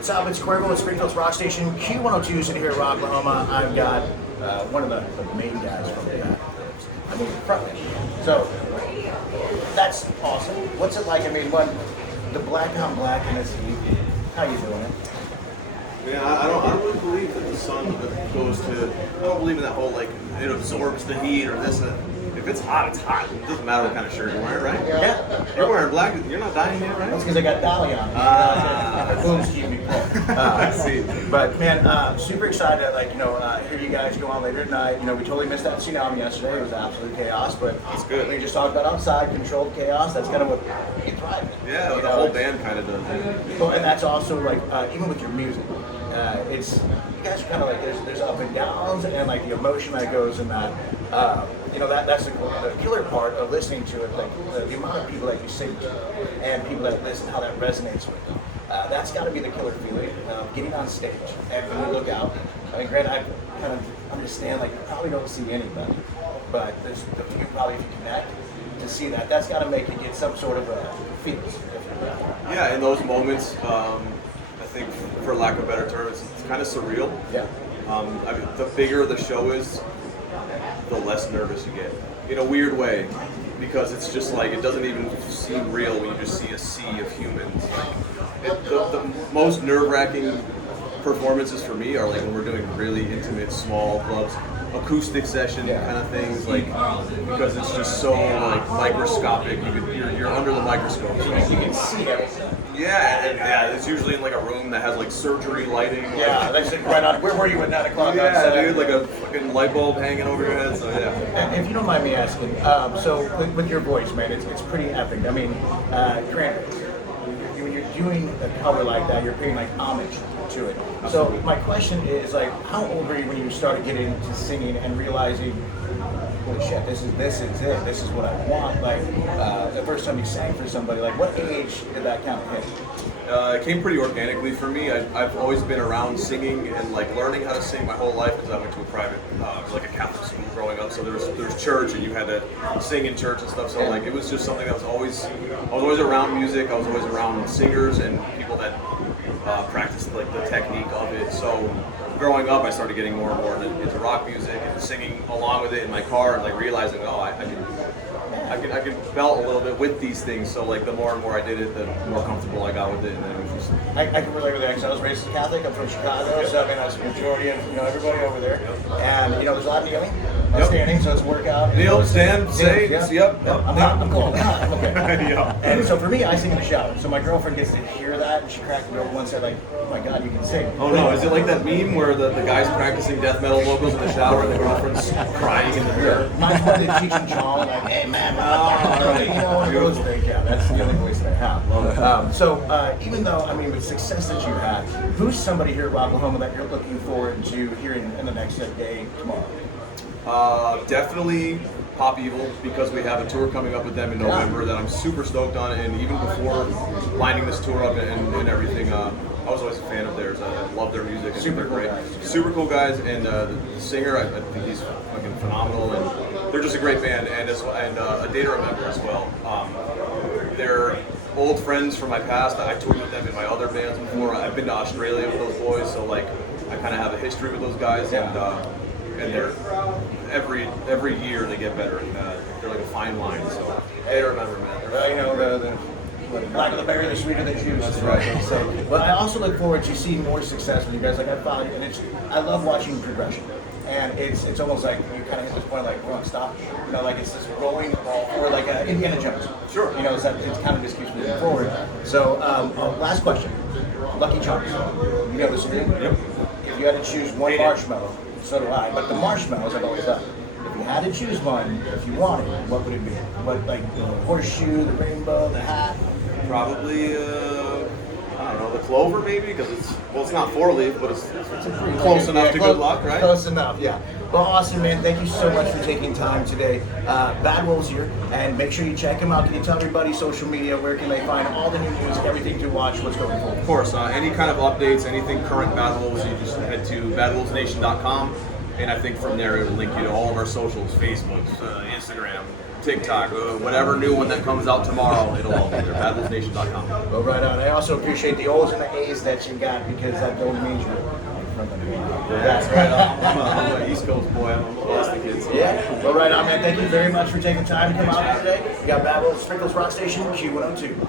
What's up? It's Cuervo at Springfield's Rock Station, Q102, sitting here at Rocklahoma. I've got one of the main guys from the frontman. So, that's awesome. What's it like? I mean, the black on black in this heat, how you doing it? Yeah, I don't really believe that the sun goes to, I don't believe in that whole, like, it absorbs the heat or this and that. If it's hot, it's hot. It doesn't matter what kind of shirt you're wearing, right? Yeah. You're wearing black, you're not dying yet, right? That's because I got Dolly on. My boobs keep me cool. I see. But man, super excited to hear you guys go on later tonight. We totally missed that tsunami yesterday. It was absolute chaos, but it's good. We just talked about outside controlled chaos. That's kind of what you thrive in. Yeah, the whole band kind of does it. Well, and that's also like even with your music, it's you guys are kind of like there's up and downs and like the emotion that goes in that. That's the killer part of listening to it, like the amount of people that you sing to and people that listen, how that resonates with you. That's got to be the killer feeling of getting on stage. And when you look out, I mean, granted, I kind of understand, like, you probably don't see anybody, but there's the few probably if you connect to see that. That's got to make you get some sort of a feeling. Yeah, in those moments, I think, for lack of a better term, it's kind of surreal. Yeah. I mean, the bigger the show is, the less nervous you get, in a weird way, because it's just like, it doesn't even seem real when you just see a sea of humans. Like, the most nerve-wracking performances for me are like when we're doing really intimate, small clubs, acoustic session kind of things, like, because it's just so like microscopic. You're under the microscope. So You can see everything. Yeah, it's usually in like a room that has like surgery lighting. Yeah, that's it right on. Where were you at 9 o'clock? Yeah, dude, like a fucking light bulb hanging over your head. So yeah. And if you don't mind me asking, so with your voice, man, it's pretty epic. I mean, granted, when you're doing a cover like that, you're paying like homage to it. So my question is, like, how old were you when you started getting into singing and realizing, holy shit, this is it. This is what I want. Like the first time you sang for somebody, like what age did that kind of hit? It came pretty organically for me. I've always been around singing and like learning how to sing my whole life because I went to a private, like a Catholic school growing up. So there's church and you had to sing in church and stuff. So like it was just something that I was always around music. I was always around singers and people that practiced like the technique of it. So growing up, I started getting more and more into rock music and singing along with it in my car and like realizing, I can belt a little bit with these things. So like the more and more I did it, the more comfortable I got with it, and then it was just. I can relate with that because I was raised Catholic. I'm from Chicago, so I mean that's the majority of everybody over there. And there's a lot of kneeling, standing, so it's a workout. Kneel, stand, say, yep. I'm cool. I'm okay. Yeah. And so for me, I sing in the shower. So my girlfriend gets to hear that, and she cracked me over once. Said like, "Oh my God, you can sing." Oh no, is it like that meme where the guy's practicing death metal vocals in the shower and the girlfriend's crying in the mirror? Mine's one that teaching John, like, "Hey man, one of those things." Yeah, that's the only voice that I have. So even though, I mean, with success that you had, who's somebody here at Rocklahoma that you're looking forward to hearing in the next day tomorrow? Definitely Pop Evil, because we have a tour coming up with them in November that I'm super stoked on, and even before lining this tour up and everything, I was always a fan of theirs. I love their music. Super cool great. guys. Super cool guys, and the singer, I think he's fucking phenomenal, and they're just a great band, and a Day to Remember as well. They're old friends from my past. I toured with them in my other bands before. I've been to Australia with those boys, so like I kind of have a history with those guys, and they're every year they get better, and they're like a fine line. So Day to Remember, man. The blacker the berry, the sweeter the juice. That's right. So, but I also look forward to seeing more success with you guys. Like I found, and I love watching progression. And it's almost like you kind of hit this point like we're on stop. Like it's this rolling ball, or like Indiana Jones. Sure. It's that it kind of just keeps moving forward. So last question, Lucky Charms. You know this one? Yep. If you had to choose one marshmallow, so do I. But the marshmallows I've always done. If you had to choose one, if you wanted, what would it be? What, like the horseshoe, the rainbow, the hat? Probably, I don't know, the clover maybe, because it's not 4-leaf, but it's pretty close enough to good luck, right? Close enough, yeah. Well, awesome, man. Thank you so much for taking time today. Bad Wolves here, and make sure you check him out. Can you tell everybody social media, where can they find all the new news, everything to watch, what's going forward? Of course, any kind of updates, anything current Bad Wolves, you just head to badwolvesnation.com. And I think from there it would link you to all of our socials, Facebook, Instagram, TikTok, whatever new one that comes out tomorrow, it'll all be there. BadBullsNation.com. Well, right on. I also appreciate the O's and the A's that you got because that don't mean you're from the That's right. I'm an East Coast boy. I'm a Boston kid. So. Yeah. Well, right on, man. Thank you very much for taking time to come out here today. We got Bad Bull Sprinkles Rock Station Q102.